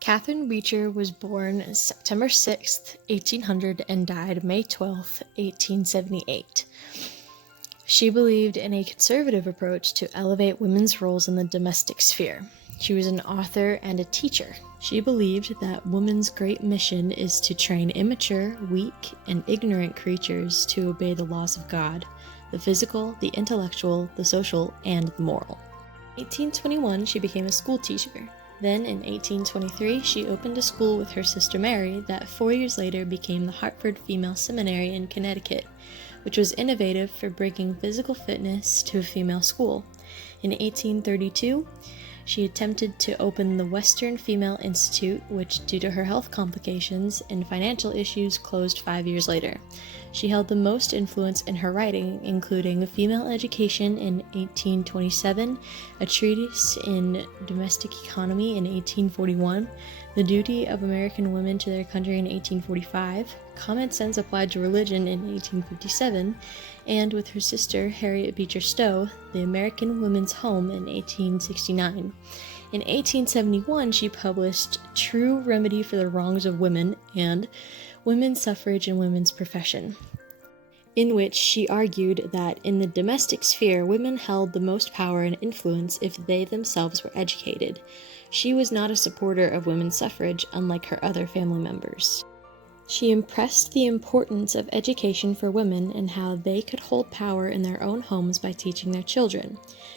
Catharine Beecher was born September 6, 1800 and died May 12, 1878. She believed in a conservative approach to elevate women's roles in the domestic sphere. She was an author and a teacher. She believed that woman's great mission is to train immature, weak, and ignorant creatures to obey the laws of God, the physical, the intellectual, the social, and the moral. In 1821, she became a school teacher. Then, in 1823, she opened a school with her sister Mary that 4 years later became the Hartford Female Seminary in Connecticut, which was innovative for bringing physical fitness to a female school. In 1832, she attempted to open the Western Female Institute, which, due to her health complications and financial issues, closed 5 years later. She held the most influence in her writing, including Female Education in 1827, a treatise in domestic economy in 1841, The Duty of American Women to Their Country in 1845, Common Sense Applied to Religion in 1857, and with her sister Harriet Beecher Stowe, The American Women's Home in 1869. In 1871, she published True Remedy for the Wrongs of Women and Women's Suffrage and Women's Profession, in which she argued that in the domestic sphere, women held the most power and influence if they themselves were educated. She was not a supporter of women's suffrage, unlike her other family members. She impressed the importance of education for women and how they could hold power in their own homes by teaching their children.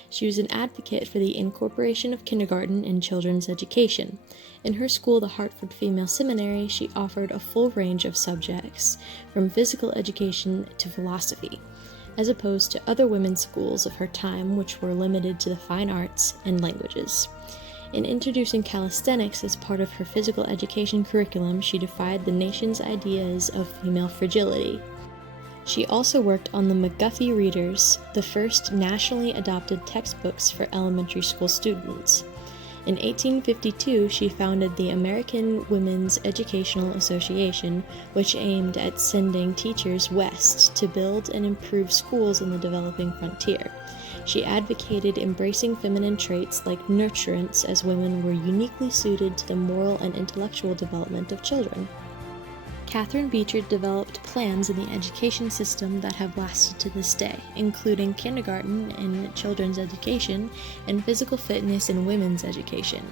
She was an advocate for the incorporation of kindergarten in children's education. In her school, the Hartford Female Seminary, she offered a full range of subjects, from physical education to philosophy, as opposed to other women's schools of her time, which were limited to the fine arts and languages. In introducing calisthenics as part of her physical education curriculum, she defied the nation's ideas of female fragility. She also worked on the McGuffey Readers, the first nationally adopted textbooks for elementary school students. In 1852, she founded the American Women's Educational Association, which aimed at sending teachers west to build and improve schools in the developing frontier. She advocated embracing feminine traits like nurturance, as women were uniquely suited to the moral and intellectual development of children. Catharine Beecher developed plans in the education system that have lasted to this day, including kindergarten in children's education and physical fitness in women's education.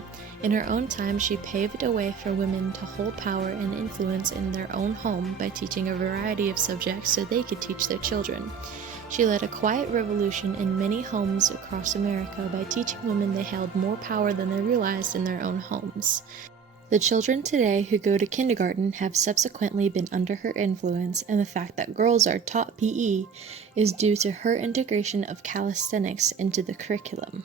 In her own time, she paved a way for women to hold power and influence in their own home by teaching a variety of subjects so they could teach their children. She led a quiet revolution in many homes across America by teaching women they held more power than they realized in their own homes. The children today who go to kindergarten have subsequently been under her influence, and the fact that girls are taught PE is due to her integration of calisthenics into the curriculum.